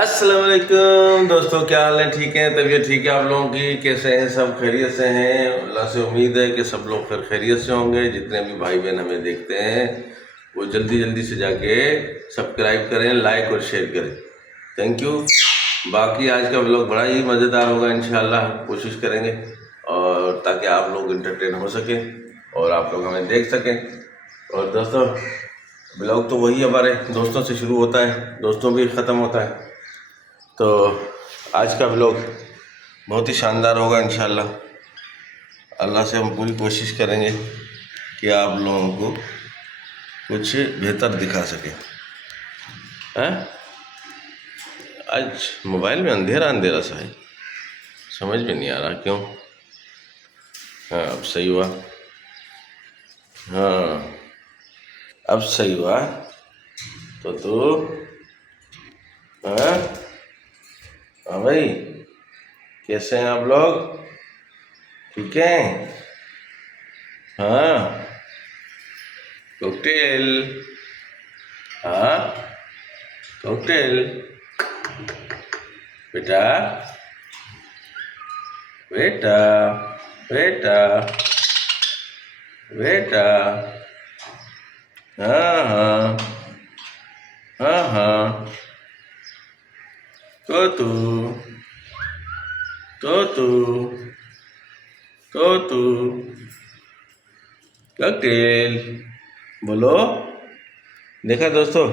अस्सलाम वालेकुम दोस्तों, क्या हाल है? ठीक है? तबीयत ठीक है आप लोगों की? कैसे हैं? सब खैरियत से हैं? अल्लाह से उम्मीद है कि सब लोग फिर खैरियत से होंगे। जितने भी भाई बहन हमें देखते हैं वो जल्दी जल्दी से जाके सब्सक्राइब करें, लाइक और शेयर करें। Thank you. बाकी आज का व्लॉग बड़ा ही मज़ेदार होगा इंशाल्लाह, कोशिश करेंगे और ताकि आप लोग इंटरटेन हो सकें और आप लोग हमें देख सकें। और दोस्तों, ब्लॉग तो वही हमारे दोस्तों से शुरू होता है, दोस्तों भी ख़त्म होता है। तो आज का व्लॉग बहुत ही शानदार होगा इंशाल्लाह। अल्लाह से हम पूरी कोशिश करेंगे कि आप लोगों को कुछ बेहतर दिखा सके। हैं? आज मोबाइल में अंधेरा अंधेरा सा है, समझ में नहीं आ रहा क्यों। हाँ, अब सही हुआ। हाँ, अब सही हुआ। तो हाँ हाँ भाई, कैसे हैं आप लोग? ठीक हैं? हाँ, कॉकटेल। हाँ, कॉकटेल। बेटा बेटा बेटा बेटा। हाँ हाँ हाँ हाँ। तोतू तोतू तोतू। कॉकटेल बोलो। देखा दोस्तों,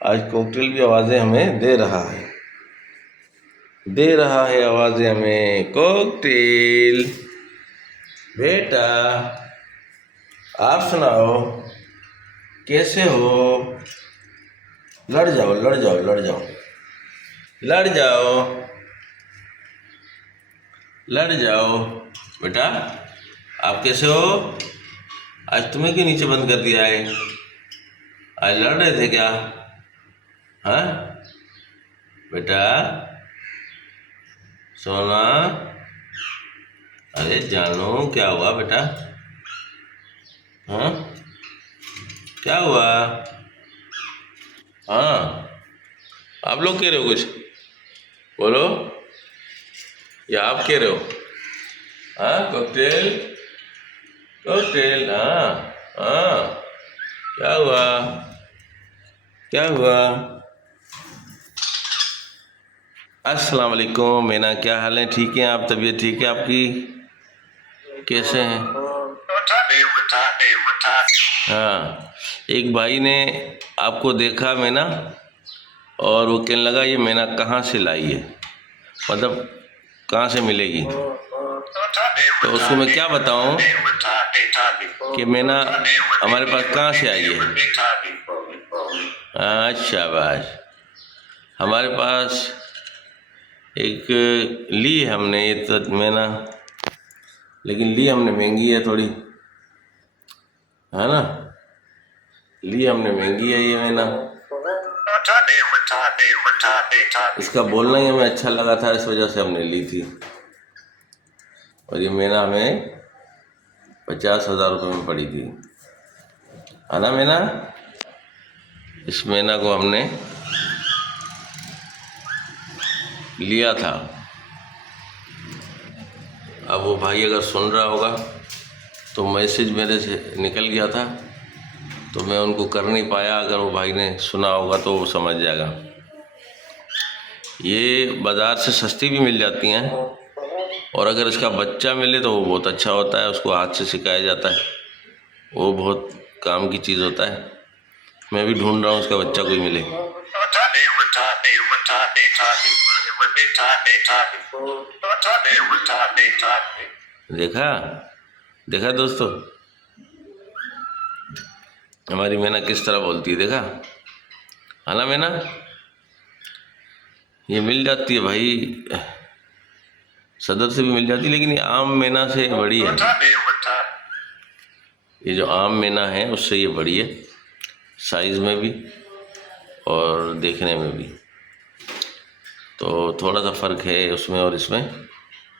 आज कॉकटेल भी आवाज़ें हमें दे रहा है, आवाज़ें हमें। कॉकटेल बेटा, आप सुनाओ, कैसे हो? लड़ जाओ लड़ जाओ लड़ जाओ लड़ जाओ लड़ जाओ। बेटा, आप कैसे हो? आज तुम्हें क्यों नीचे बंद कर दिया है? आज लड़ रहे थे क्या? हाँ बेटा, सोना। अरे जानो, क्या हुआ बेटा? हाँ, क्या हुआ? हाँ, आप लोग कह रहे हो कुछ? बोलो, या आप कह रहे हो? हाँ, कॉकटेल कॉकटेल। हाँ हाँ, क्या हुआ? क्या हुआ? अस्सलाम वालेकुम मीना, क्या हाल है? ठीक है आप? तबीयत ठीक है आपकी? कैसे हैं? हाँ, एक भाई ने आपको देखा मीना, और वो कहने लगा ये मीना कहाँ से लाई है, मतलब कहाँ से मिलेगी। तो उसको मैं क्या बताऊं कि मीना हमारे पास कहाँ से आई है। अच्छा शाबाश। हमारे पास एक ली है हमने, ये तो मीना, लेकिन ली हमने महंगी है थोड़ी, है ना। ली हमने महंगी है ये मीना। इसका बोलना ही हमें अच्छा लगा था, इस वजह से हमने ली थी। और ये मीना हमें 50,000 रुपये में पड़ी थी, है ना मीना। इस मीना को हमने लिया था। अब वो भाई अगर सुन रहा होगा तो मैसेज मेरे से निकल गया था, तो मैं उनको कर नहीं पाया। अगर वो भाई ने सुना होगा तो वो समझ जाएगा। ये बाज़ार से सस्ती भी मिल जाती हैं, और अगर इसका बच्चा मिले तो वो बहुत अच्छा होता है, उसको हाथ से सिखाया जाता है, वो बहुत काम की चीज़ होता है। मैं भी ढूंढ रहा हूँ उसका बच्चा कोई मिले। देखा देखा दोस्तों, हमारी मीना किस तरह बोलती है, देखा है ना मीना। ये मिल जाती है भाई, सदर से भी मिल जाती है, लेकिन ये आम मीना से बड़ी है। ये जो आम मीना है उससे ये बड़ी है, साइज़ में भी और देखने में भी। तो थोड़ा सा फ़र्क है उसमें और इसमें,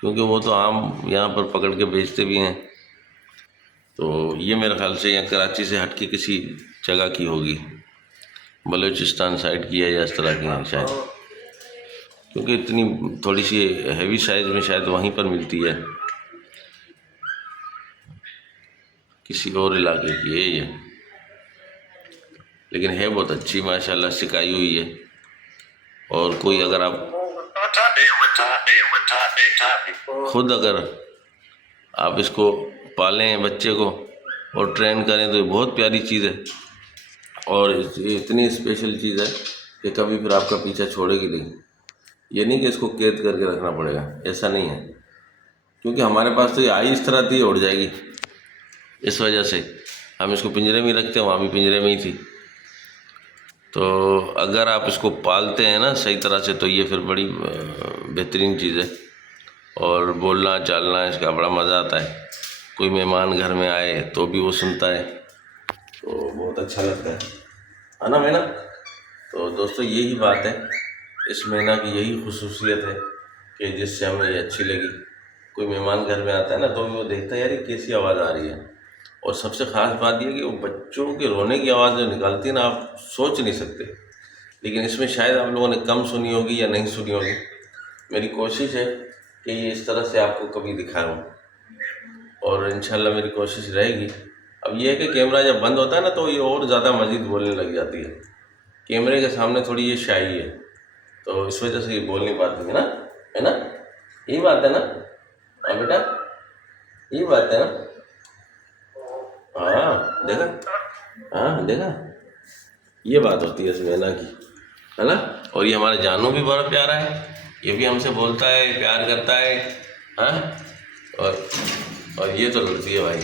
क्योंकि वो तो आम यहाँ पर पकड़ के बेचते भी हैं। तो ये मेरे ख्याल से यहाँ कराची से हट के किसी जगह की होगी, बलूचिस्तान साइड की है या इस तरह की है शायद। क्योंकि इतनी थोड़ी सी हैवी साइज़ में शायद वहीं पर मिलती है, किसी और इलाके की है ये, लेकिन है बहुत अच्छी माशाल्लाह, सिकाई हुई है। और कोई अगर आप खुद अगर आप इसको पालें बच्चे को और ट्रेन करें तो ये बहुत प्यारी चीज़ है, और ये इतनी स्पेशल चीज़ है कि कभी फिर आपका पीछा छोड़ेगी नहीं। ये नहीं कि इसको कैद करके रखना पड़ेगा, ऐसा नहीं है, क्योंकि हमारे पास तो ये आई इस तरह थी, उड़ जाएगी। इस वजह से हम इसको पिंजरे में ही रखते हैं, वहाँ भी पिंजरे में ही थी। तो अगर आप इसको पालते हैं ना सही तरह से तो ये फिर बड़ी बेहतरीन चीज़ है, और बोलना चालना इसका बड़ा मज़ा आता है। कोई मेहमान घर में आए तो भी वो सुनता है, तो बहुत अच्छा लगता है ना मैना। तो दोस्तों यही बात है, इस मैना की यही खुसूसियत है कि जिससे हमें ये अच्छी लगी। कोई मेहमान घर में आता है ना तो भी वो देखता है यार ये कैसी आवाज़ आ रही है, और सबसे ख़ास बात यह कि वो बच्चों के रोने की आवाज़ जो निकालती है ना, आप सोच नहीं सकते। लेकिन इसमें शायद आप लोगों ने कम सुनी होगी या नहीं सुनी होगी। मेरी कोशिश है कि ये इस तरह से आपको कभी दिखाऊं, और इंशाल्लाह मेरी कोशिश रहेगी। अब ये है कि कैमरा जब बंद होता है ना तो ये और ज़्यादा मज़ीद बोलने लग जाती है। कैमरे के सामने थोड़ी ये शाई है, तो इस वजह से ये बोल नहीं पाती है ना, यही बात है ना। हाँ बेटा, यही बात है ना। हाँ देखा, हाँ देखा, ये बात होती है इस मैना की, है ना। और ये हमारा जानू भी बड़ा प्यारा है, ये भी हमसे बोलता है, प्यार करता है, हाँ। और ये तो लड़ती है भाई,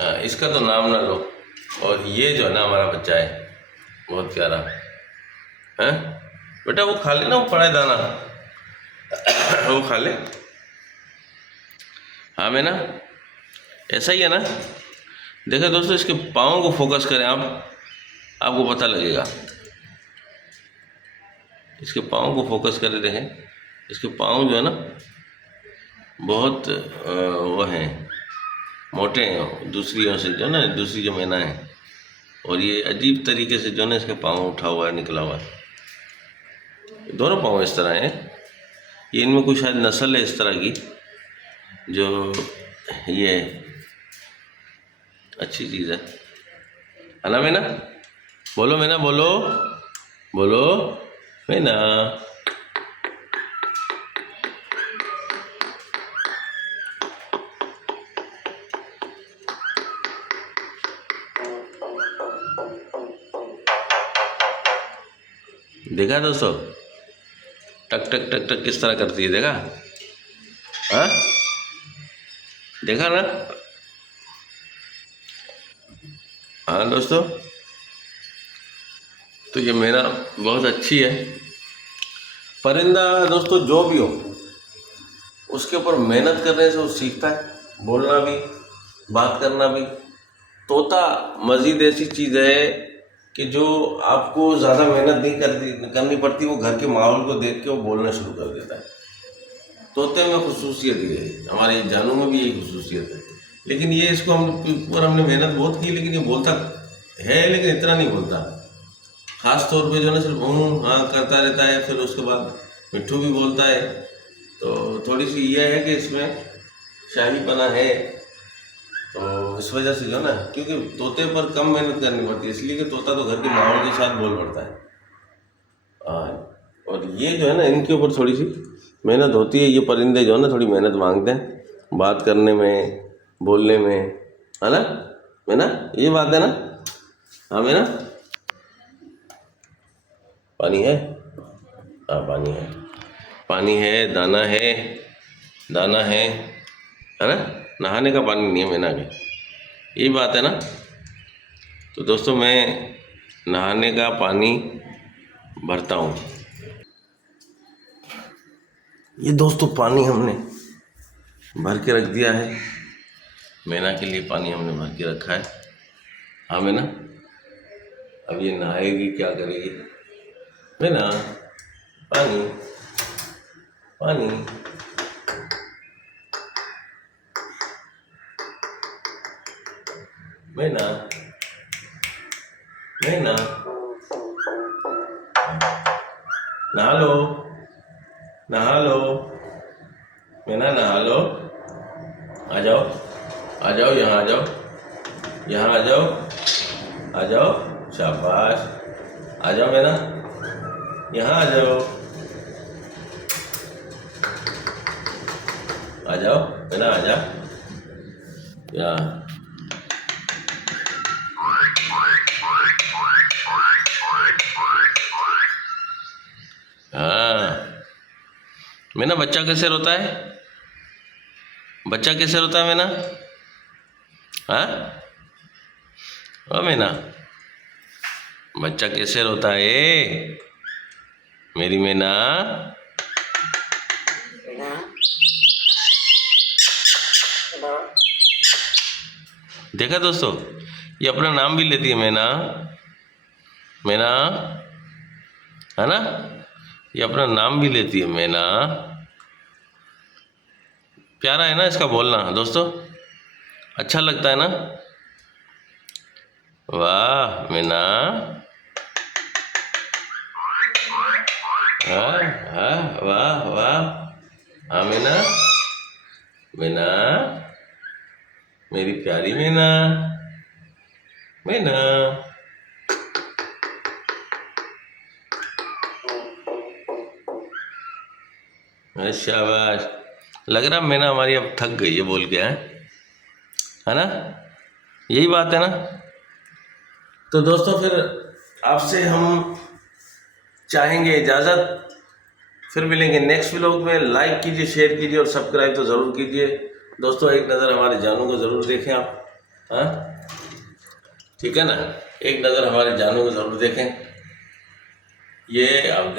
हाँ, इसका तो नाम ना लो। और ये जो है ना हमारा बच्चा है, बहुत प्यारा है। बेटा वो खा ले ना, वो पड़ा है दाना, वो खा ले। हाँ मैना, ऐसा ही है ना। देखो दोस्तों, इसके पाँव को फोकस करें आप, आपको पता लगेगा। इसके पाँव को फोकस करके देखें, इसके पाँव जो है ना बहुत वो हैं, मोटे हैं दूसरियों से, जो ना दूसरी जो मैना है। और ये अजीब तरीके से जो ना इसके पाँव उठा हुआ है, निकला हुआ है। दोनों पाँव इस तरह हैं। ये इनमें कोई शायद नस्ल है इस तरह की, जो ये अच्छी चीज़ है ना मैना। बोलो मैना, बोलो बोलो मैना। देखा दोस्तों, टक टक टक टक किस तरह करती है, देखा, हाँ देखा ना। हाँ दोस्तों, तो ये मैना बहुत अच्छी है। परिंदा दोस्तों जो भी हो, उसके ऊपर मेहनत करने से वो सीखता है, बोलना भी, बात करना भी। तोता मज़ीद ऐसी चीज़ है कि जो आपको ज़्यादा मेहनत नहीं करनी पड़ती, वो घर के माहौल को देख के वो बोलना शुरू कर देता है। तोते में खुसूसियत ये है, हमारे जानू में भी यही खुसूसियत है। लेकिन ये इसको हमने मेहनत बहुत की, लेकिन ये बोलता है लेकिन इतना नहीं बोलता। ख़ास तौर पे जो है सिर्फ हाँ करता रहता है। फिर उसके बाद मिट्ठू भी बोलता है। तो थोड़ी सी ये है कि इसमें शाहीपना है, तो इस वजह से जो ना, क्योंकि तोते पर कम मेहनत करनी पड़ती है, इसलिए कि तोता तो घर के माहौल के साथ बोल पड़ता है। और ये जो है ना, इनके ऊपर थोड़ी सी मेहनत होती है। ये परिंदे जो है ना थोड़ी मेहनत मांगते हैं बात करने में, बोलने में, है ना। ये बात है ना। हाँ मैना, पानी है, हाँ पानी है, पानी है, दाना है, दाना है ना। नहाने का पानी नहीं है मैना के, यही बात है ना। तो दोस्तों मैं नहाने का पानी भरता हूँ। ये दोस्तों पानी हमने भर के रख दिया है, मैना के लिए पानी हमने भर के रखा है। हाँ मैना, अब ये नहाएगी, क्या करेगी मैना। पानी पानी, मैना मैना, नहा लो। नहा लो मैना, नहा लो। आ जाओ, आ जाओ, यहाँ आ जाओ, यहाँ आ जाओ, आ जाओ, शाबाश। आ जाओ मैना, यहाँ आ जाओ, आ जाओ मैना, आ जा यहाँ। हाँ मैना, बच्चा कैसे रोता है? बच्चा कैसे रोता है मैना? हाँ ओ मैना, बच्चा कैसे रोता है मेरी मैना? देखा दोस्तों, ये अपना नाम भी लेती है मैना। मैना है ना, ये अपना नाम भी लेती है मैना। प्यारा है ना इसका बोलना दोस्तों, अच्छा लगता है ना? वाह मैना, हाँ हाँ, वाह वाह। हाँ मैना, मैना मेरी प्यारी मैना, मैना। शाबाश। लग रहा मैना हमारी अब थक गई है बोल के, है ना? यही बात है ना? तो दोस्तों फिर आपसे हम चाहेंगे इजाज़त, फिर मिलेंगे नेक्स्ट व्लॉग में। लाइक कीजिए, शेयर कीजिए और सब्सक्राइब तो ज़रूर कीजिए दोस्तों। एक नज़र हमारे जानू को ज़रूर देखें आप, हाँ ठीक है ना? एक नज़र हमारे जानू को ज़रूर देखें। ये आप